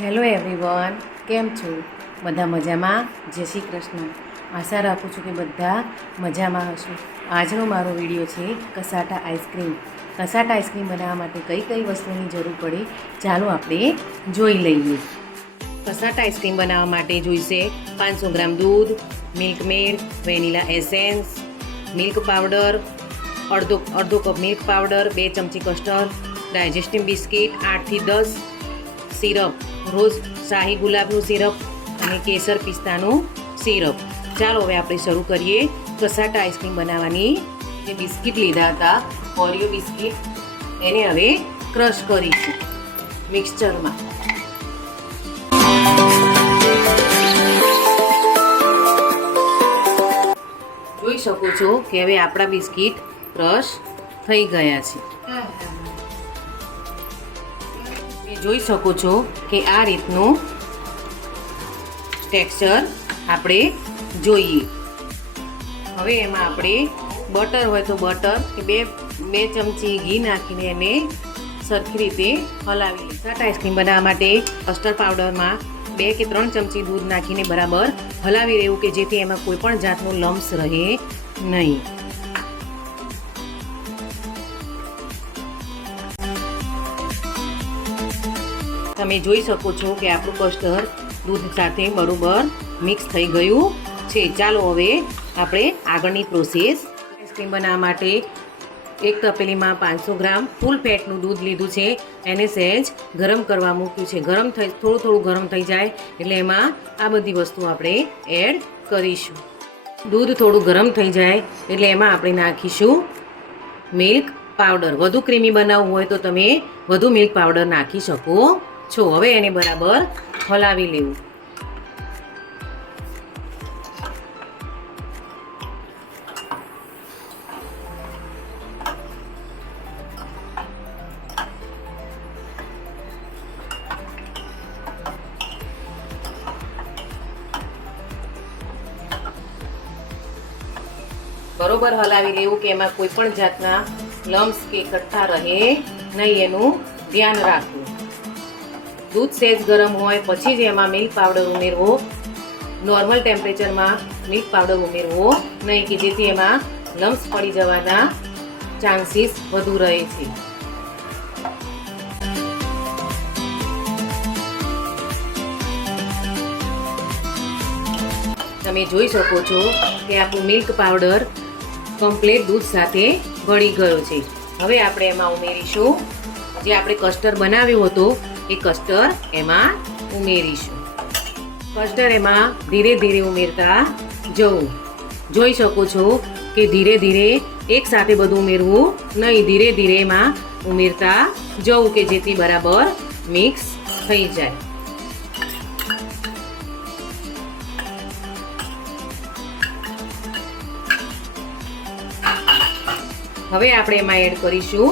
Hello everyone, કેમ છો? બધા મજામાં? જય શ્રી કૃષ્ણ. આશા રાખું છું કે બધા મજામાં હશો. આજનો મારો વિડીયો છે કસાટા આઈસ્ક્રીમ. કસાટા આઈસ્ક્રીમ બનાવવા માટે કઈ કઈ વસ્તુની જરૂર પડે ચાલો આપણે જોઈ લઈએ. કસાટા આઈસ્ક્રીમ બનાવવા માટે જોઈશે 500 ગ્રામ દૂધ, મિલ્ક મેડ, વેનીલા એસેન્સ, મિલ્ક પાવડર, અડધો કપ મિલ્ક પાવડર, 2 ચમચી કસ્ટર્ડ, ડાયજેસ્ટિવ બિસ્કિટ, 8 થી 10 સિરપ, રોઝ શાહી ગુલાબનું સિરપ અને કેસર પિસ્તાનું સિરપ. ચાલો હવે આપણે શરૂ કરીએ કસાટા આઈસ્ક્રીમ બનાવવાની. જે બિસ્કિટ લીધા હતા ઓરિયો બિસ્કિટ, એને હવે ક્રશ કરીશું મિક્સચરમાં. જોઈ શકો છો કે હવે આપણા બિસ્કિટ ક્રશ થઈ ગયા છે. જોઈ શકો છો કે આ રીતનું ટેક્સચર આપણે જોઈએ. હવે એમાં આપણે બટર હોય તો બટર કે બે ચમચી ઘી નાખીને એને સરખી રીતે હલાવી લઈએ. કસાટા આઈસ્ક્રીમ બનાવવા માટે કસ્ટર્ડ પાવડરમાં 2 કે 3 ચમચી દૂધ નાખીને બરાબર હલાવી રહેવું કે જેથી એમાં કોઈ પણ જાતનું લમ્સ રહે નહીં. તમે જોઈ શકો છો કે આપણું કસ્ટર્ડ દૂધ સાથે બરોબર મિક્સ થઈ ગયું છે. ચાલો હવે આપણે આગળની પ્રોસેસ. આઈસ્ક્રીમ બનાવવા માટે એક તપેલીમાં 500 ગ્રામ ફૂલ ફેટનું દૂધ લીધું છે. એને સહેજ ગરમ કરવા મૂક્યું છે. થોડું ગરમ થઈ જાય એટલે એમાં આ બધી વસ્તુ આપણે એડ કરીશું. દૂધ થોડું ગરમ થઈ જાય એટલે એમાં આપણે નાખીશું મિલ્ક પાવડર. વધુ ક્રીમી બનાવવું હોય તો તમે વધુ મિલ્ક પાવડર નાખી શકો છો. હવે એને બરાબર હલાવી લેવું. બરોબર હલાવી લેવું કે એમાં કોઈ પણ જાતના લમ્સ કે કઠ્ઠા રહે નહીં, એનું ધ્યાન રાખવું. દૂધ સહેજ ગરમ હોય પછી જ એમાં મિલ્ક પાવડર ઉમેરવો. નોર્મલ ટેમ્પરેચરમાં મિલ્ક પાવડર ઉમેરવો નહીં કે જેથી એમાં લમ્સ પડી જવાના ચાન્સીસ વધુ રહે છે. તમે જોઈ શકો છો કે આપણું મિલ્ક પાવડર કમ્પ્લીટ દૂધ સાથે ભળી ગયો છે. હવે આપણે એમાં ઉમેરીશું જે આપણે કસ્ટર્ડ બનાવ્યું હતું એ કસ્ટર્ડ એમાં ઉમેરીશું. કસ્ટર્ડ એમાં ધીરે ધીરે ઉમેરતા જવું. જોઈ શકો છો કે ધીરે ધીરે એક સાથે બધું ઉમેરવું નહીં, ધીરે ધીરે એમાં ઉમેરતા જવું કે જેથી બરાબર મિક્સ થઈ જાય. હવે આપણે એમાં એડ કરીશું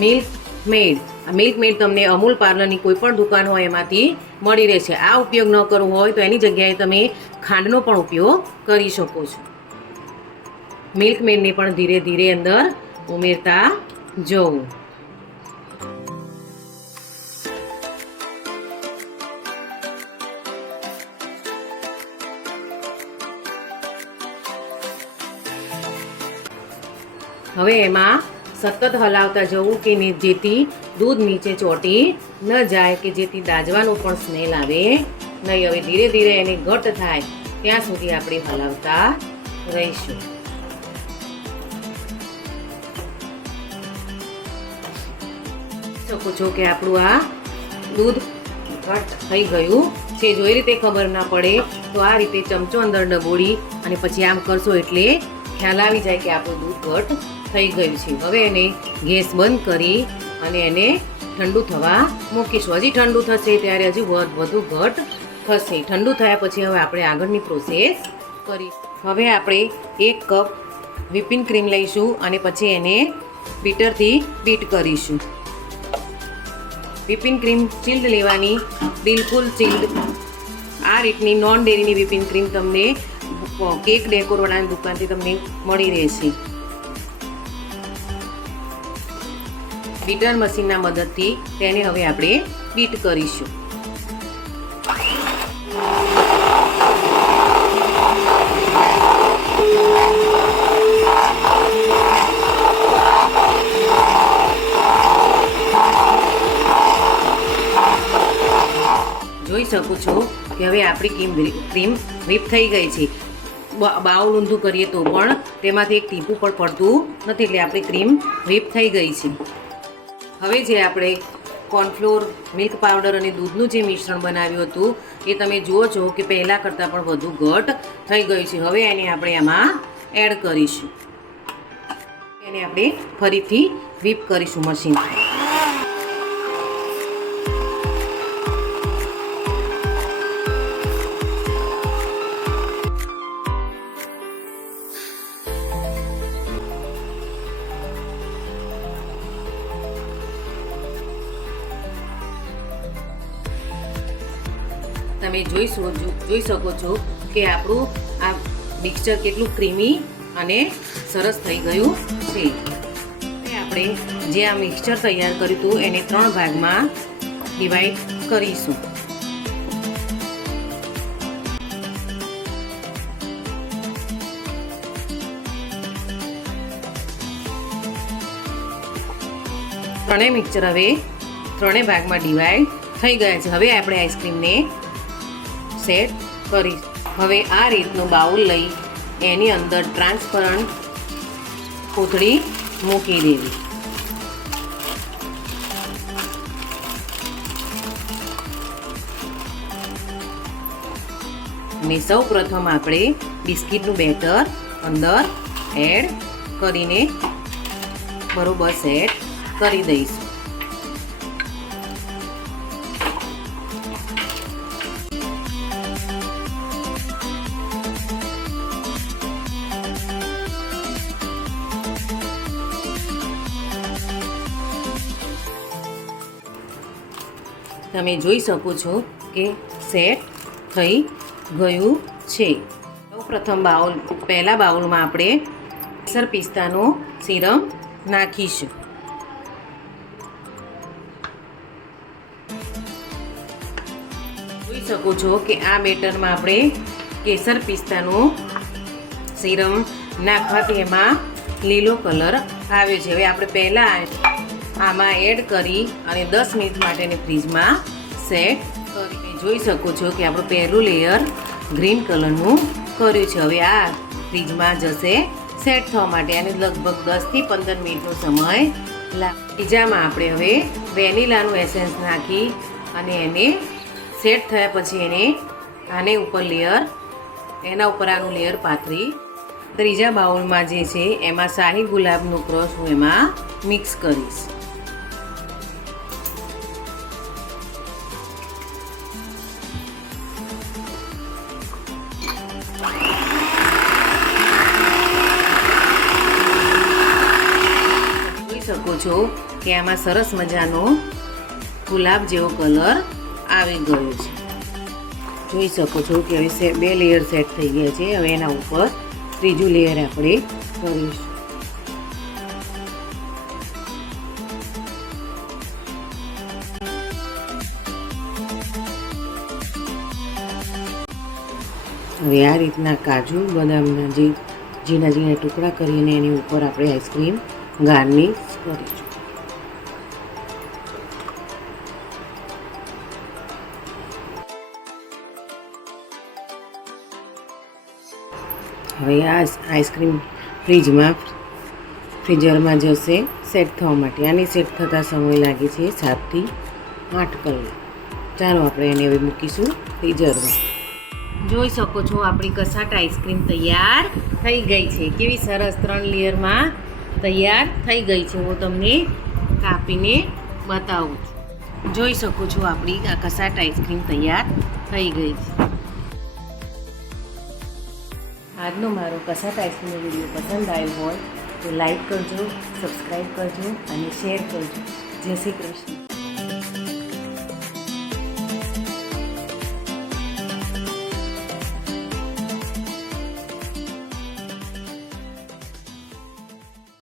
મિલ્ક મેડ. આ મિલ્ક મેડ તમને અમૂલ પાર્લરની કોઈ પણ દુકાન હોય એમાંથી મળી રહેશે. આ ઉપયોગ ન કરવો હોય તો એની જગ્યાએ તમે ખાંડનો પણ ઉપયોગ કરી શકો છો. મિલ્ક મેડને પણ ધીરે ધીરે અંદર ઉમેરતા જવું. હવે એમાં સતત હલાવતા જવું કે જેથી દૂધ નીચે ચોંટી ન જાય કે જેથી દાજવાનું પણ સ્મેલ આવે નહીં. હવે ધીરે ધીરે એને ઘટ થાય ત્યાં સુધી આપણે હલાવતા રહીશું. શકો છો કે આપણું આ દૂધ ઘટ થઈ ગયું છે. જો એ રીતે ખબર ના પડે તો આ રીતે ચમચો અંદર ડબોળી અને પછી આમ કરશો એટલે ખ્યાલ આવી જાય કે આપણું દૂધ ઘટ થઈ ગયું છે. હવે એને ગેસ બંધ કરી અને એને ઠંડુ થવા મૂકીશું. હજી ઠંડુ થશે ત્યારે હજી વધુ ઘટ થશે. ઠંડુ થયા પછી હવે આપણે આગળની પ્રોસેસ કરીશું. હવે આપણે 1 કપ વ્હિપિંગ ક્રીમ લઈશું અને પછી એને બીટરથી બીટ કરીશું. વ્હિપિંગ ક્રીમ ચિલ્ડ લેવાની, બિલકુલ ચિલ્ડ. આ રીતની નોન ડેરીની વ્હિપિંગ ક્રીમ તમને કેક ડેકોરવાળાની દુકાનથી તમને મળી રહેશે. બીટર મશીનના મદદથી તેને હવે આપણે બીટ કરીશું. જોઈ શકો છો કે હવે આપણી ક્રીમ વ્હીપ થઈ ગઈ છે. બાઉલ ઊંધું કરીએ તો પણ તેમાંથી એક ટીપું પણ પડતું નથી, એટલે આપણી ક્રીમ વ્હીપ થઈ ગઈ છે. હવે જે આપણે કોર્નફ્લોર, મિલ્ક પાવડર અને દૂધનું જે મિશ્રણ બનાવ્યું હતું એ તમે જુઓ છો કે પહેલાં કરતાં પણ વધુ ઘટ થઈ ગયું છે. હવે એને આપણે આમાં એડ કરીશું. એને આપણે ફરીથી વ્હીપ કરીશું મશીનથી. તમે જોઈ શકો છો કે આપણું આ મિક્સચર કેટલું ક્રીમી અને સરસ થઈ ગયું છે. આપણે જે આ મિક્સચર તૈયાર કર્યું હતું એને 3 ભાગમાં ડિવાઈડ કરીશું. ત્રણેય મિક્સચર હવે 3 ભાગમાં ડિવાઈડ થઈ ગયા છે. હવે આપણે આઈસ્ક્રીમને સેટ કરી. હવે આ રીતનું બાઉલ લઈ એની અંદર ટ્રાન્સપરન્ટ કોથળી મૂકી દેવી. અને સૌ પ્રથમ આપણે બિસ્કિટનું બેટર અંદર એડ કરીને બરોબર સેટ કરી દઈશું. તમે જોઈ શકો છો કે સેટ થઈ ગયું છે. સૌપ્રથમ પહેલા બાઉલમાં આપણે કેસર પિસ્તાનો સિરમ નાખીશું. જોઈ શકો છો કે આ બેટરમાં આપણે કેસર પિસ્તાનો સિરમ નાખવાથી એમાં લીલો કલર આવ્યો છે. હવે આપણે પહેલાં આમાં એડ કરી અને 10 મિનિટ માટે ફ્રીજમાં સેટ કરી. જોઈ શકો છો કે આપણું પહેલું લેયર ગ્રીન કલરનું કર્યું છે. હવે આ ફ્રીજમાં જશે સેટ થવા માટે. આને લગભગ 10 થી 15 મિનિટનો સમય લાગે. બીજામાં આપણે હવે વેનીલાનું એસેન્સ નાખી અને એને સેટ થયા પછી એના ઉપર આનું લેયર પાથરી. ત્રીજા બાઉલમાં જે છે એમાં શાહી ગુલાબનું ક્રશ હું એમાં મિક્સ કરીશ. શકો છો કે આમાં સરસ મજાનો ગુલાબ જેવો કલર આવી ગયો છે. જોઈ શકો છો કે હવે 2 લેયર સેટ થઈ ગયા છે. હવે એના ઉપર ત્રીજું લેયર આપણે કરીશું. હવે આ રીતના કાજુ બદામના જે ઝીણા ઝીણા ટુકડા કરીને એની ઉપર આપણે આઈસ્ક્રીમ ગાર્નિશ કરીશું. હવે આ આઈસ્ક્રીમ ફ્રીઝરમાં જશે સેટ થવા માટે. આને સેટ થતાં સમય લાગે છે 7 થી 8 કલાક. ચાલો આપણે એને હવે મૂકીશું ફ્રીઝરમાં. જોઈ શકો છો આપણી કસાટા આઈસ્ક્રીમ તૈયાર થઈ ગઈ છે. કેવી સરસ 3 લેયરમાં તૈયાર થઈ ગઈ છે. હું તમને કાપીને બતાવું છું. જોઈ શકો છો આપણી આ કસાટા આઈસ્ક્રીમ તૈયાર થઈ ગઈ છે. આજનો મારો કસાટા આઈસ્ક્રીમનો વિડીયો પસંદ આવ્યો હોય તો લાઈક કરજો, સબસ્ક્રાઈબ કરજો અને શેર કરજો. જય શ્રી કૃષ્ણ.